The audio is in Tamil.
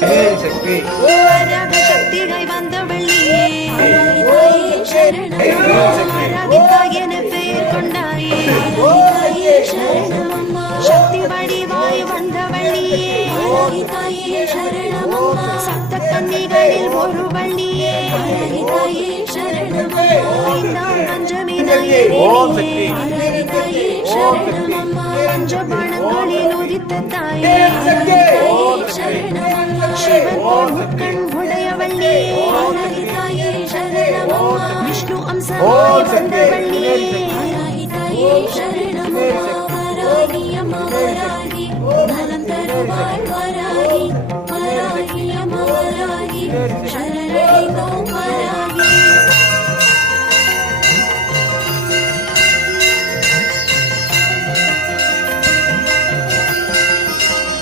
வராக சக்திகை வந்த வெள்ளியே தாயே சரணம் தாய் என பெயர் கொண்டாயே தாயே சரணம் சக்தி வடிவாய் வந்த வெள்ளியே தாயே சரணம் சப்த கன்னிகளில் ஒரு வள்ளியே தாயே சரணம் பஞ்சமி தாயே சரணம் பஞ்சபாணங்களில் உதித்த தாயே சரணம் சிவன் கண் உடையவள்ளியே தாயே சரணம் விஷ்ணு அம்சமாய் வந்த வள்ளியே தாயே சரணம் வராகி அம்மா வராகி நலம் தருவாள் வராகி வராகி அம்மா வராகி சரணடைந்தோம்